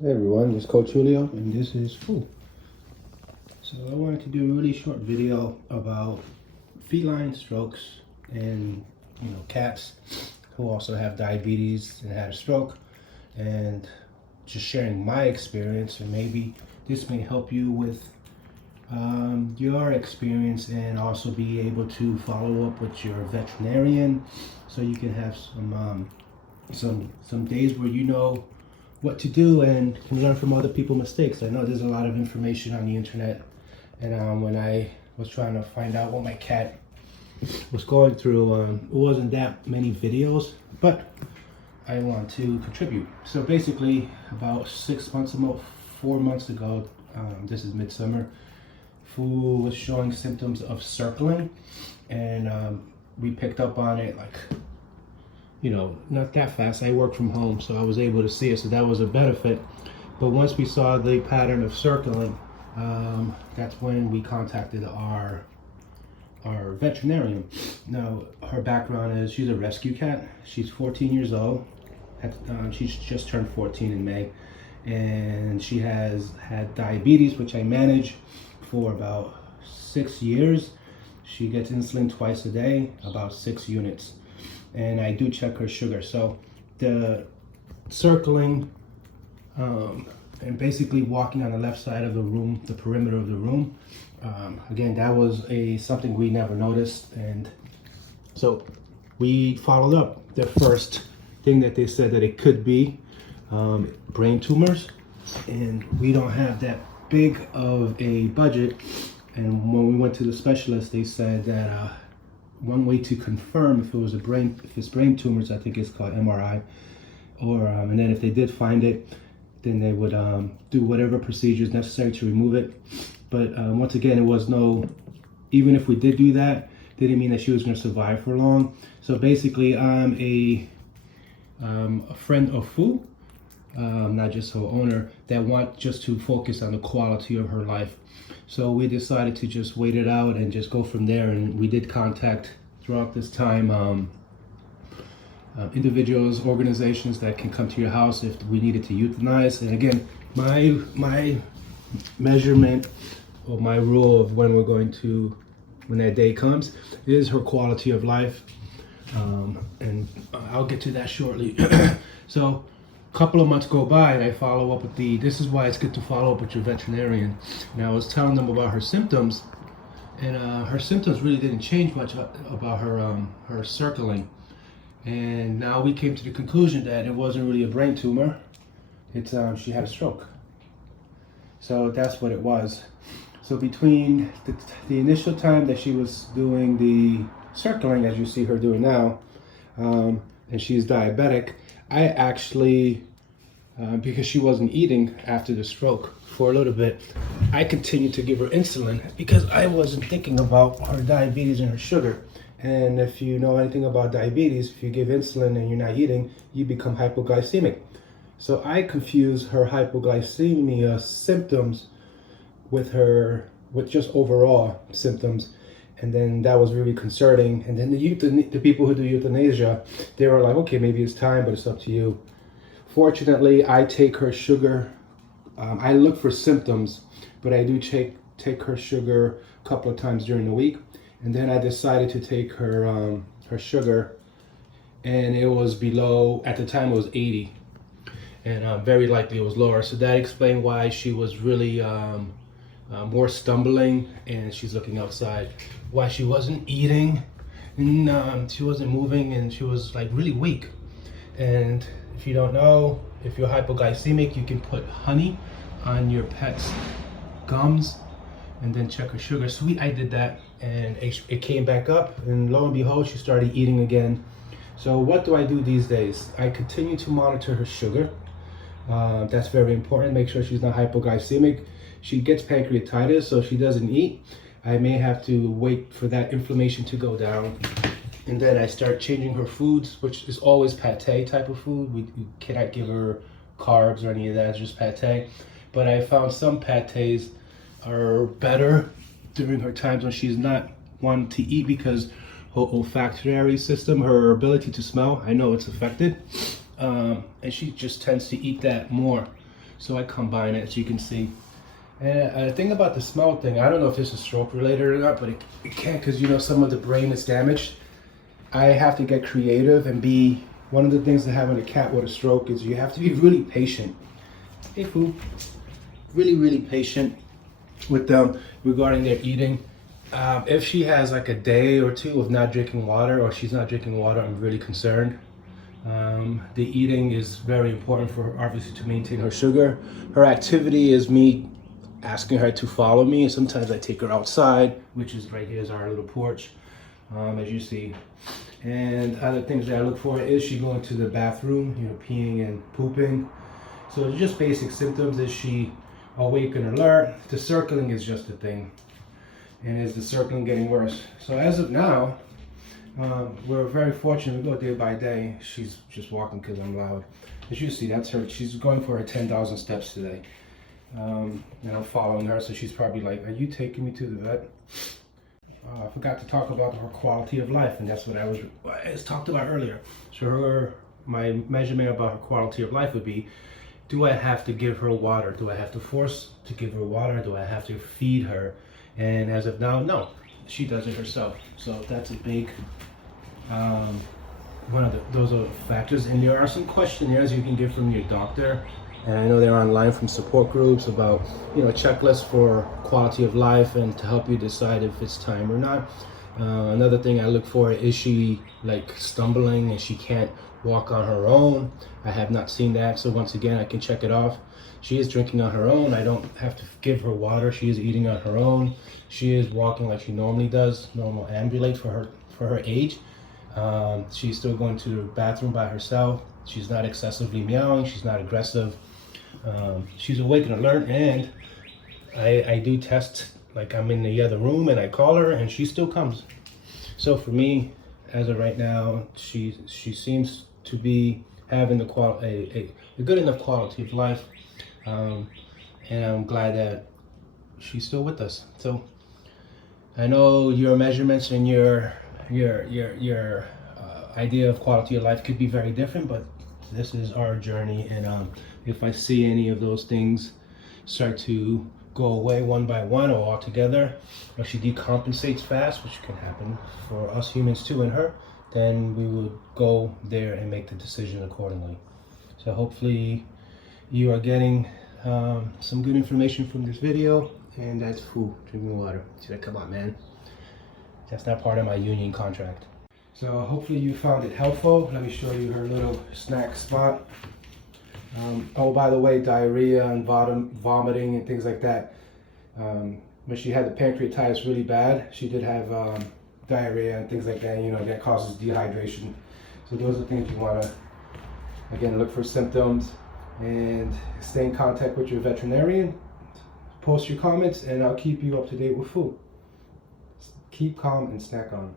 Hey everyone, this is Coach Julio and this is food. So I wanted to do a really short video about feline strokes and cats who also have diabetes and had a stroke, and just sharing my experience, and maybe this may help you with your experience, and also be able to follow up with your veterinarian so you can have some days where you know what to do and can learn from other people's mistakes. I know there's a lot of information on the internet, and when I was trying to find out what my cat was going through, it wasn't that many videos, but I want to contribute. So basically, about 4 months ago, this is midsummer, Fu was showing symptoms of circling, and we picked up on it like, not that fast. I work from home, so I was able to see it, so that was a benefit. But once we saw the pattern of circling, that's when we contacted our veterinarian. Now, her background is she's a rescue cat. She's 14 years old. She's just turned 14 in May, and she has had diabetes, which I manage for about 6 years. She gets insulin twice a day, about 6 units. And I do check her sugar. So the circling and basically walking on the left side of the room, the perimeter of the room, again, that was something we never noticed. And so we followed up. The first thing that they said that it could be brain tumors, and we don't have that big of a budget. And when we went to the specialist, they said that one way to confirm if it's brain tumors, I think it's called MRI, or and then if they did find it, then they would do whatever procedures necessary to remove it. But once again, it was even if we did do that, didn't mean that she was going to survive for long. So basically, I'm a friend of Fu, not just her owner, that want just to focus on the quality of her life. So we decided to just wait it out and just go from there. And we did contact throughout this time individuals, organizations that can come to your house if we needed to euthanize. And again, my measurement or my rule of when that day comes is her quality of life. And I'll get to that shortly. So a couple of months go by and I follow up with this is why it's good to follow up with your veterinarian. And I was telling them about her symptoms, and her symptoms really didn't change much about her circling. And now we came to the conclusion that it wasn't really a brain tumor. It's she had a stroke. So that's what it was. So between the initial time that she was doing the circling, as you see her doing now, and she's diabetic, I actually, because she wasn't eating after the stroke for a little bit, I continued to give her insulin because I wasn't thinking about her diabetes and her sugar. And if you know anything about diabetes, if you give insulin and you're not eating, you become hypoglycemic. So I confused her hypoglycemia symptoms with just overall symptoms. And then that was really concerning. And then the people who do euthanasia, they were like, okay, maybe it's time, but it's up to you. Fortunately, I take her sugar. I look for symptoms, but I do take her sugar a couple of times during the week. And then I decided to take her sugar, and it was below, at the time it was 80. And very likely it was lower. So that explained why she was really more stumbling, and she's looking outside. Why she wasn't eating, and she wasn't moving, and she was like really weak. And if you don't know, if you're hypoglycemic, you can put honey on your pet's gums and then check her sugar. So I did that, and it came back up, and lo and behold, she started eating again. So what do I do these days? I continue to monitor her sugar. That's very important. Make sure she's not hypoglycemic. She gets pancreatitis, so if she doesn't eat, I may have to wait for that inflammation to go down. And then I start changing her foods, which is always pate type of food. We cannot give her carbs or any of that, it's just pate. But I found some pates are better during her times when she's not wanting to eat, because her olfactory system, her ability to smell, I know it's affected. And she just tends to eat that more. So I combine it, as you can see. And the thing about the smell thing, I don't know if this is stroke related or not, but it can't, because you know some of the brain is damaged. I have to get creative and be, one of the things that having a cat with a stroke is you have to be really patient. Hey, Pooh. Really patient with them regarding their eating. If she has like a day or two of not drinking water, or she's not drinking water, I'm really concerned. The eating is very important for her, obviously, to maintain her sugar. Her activity is me asking her to follow me. Sometimes I take her outside, which is right here is our little porch, as you see. And other things that I look for is she going to the bathroom, you know, peeing and pooping. So it's just basic symptoms. Is she awake and alert? The circling is just a thing. And is the circling getting worse? So as of now, we're very fortunate. We go day by day. She's just walking because I'm loud. As you see, that's her. She's going for her 10,000 steps today. And I'm following her, so she's probably like, are you taking me to the vet? I forgot to talk about her quality of life, and that's what I was talked about earlier. So my measurement about her quality of life would be, do I have to give her water? Do I have to force to give her water? Do I have to feed her? And as of now, no, she does it herself. So that's a big, those are factors. And there are some questionnaires you can get from your doctor. And I know they're online from support groups about, you know, checklists for quality of life and to help you decide if it's time or not. Another thing I look for, is she like stumbling and she can't walk on her own? I have not seen that. So once again, I can check it off. She is drinking on her own. I don't have to give her water. She is eating on her own. She is walking like she normally does, normal ambulate for her age. She's still going to the bathroom by herself. She's not excessively meowing. She's not aggressive. She's awake and alert, and I do test, like I'm in the other room and I call her and she still comes. So for me, as of right now, she seems to be having a good enough quality of life, and I'm glad that she's still with us. So I know your measurements and your idea of quality of life could be very different, but this is our journey, and if I see any of those things start to go away one by one or altogether, or she decompensates fast, which can happen for us humans too and her, then we will go there and make the decision accordingly. So hopefully you are getting some good information from this video, and that's food, drinking water. See that? Come on, man. That's not part of my union contract. So hopefully you found it helpful. Let me show you her little snack spot. Oh, by the way, diarrhea and vomiting and things like that. When she had the pancreatitis really bad, she did have diarrhea and things like that. You know, that causes dehydration. So those are things you want to, again, look for symptoms and stay in contact with your veterinarian. Post your comments and I'll keep you up to date with food. Keep calm and snack on.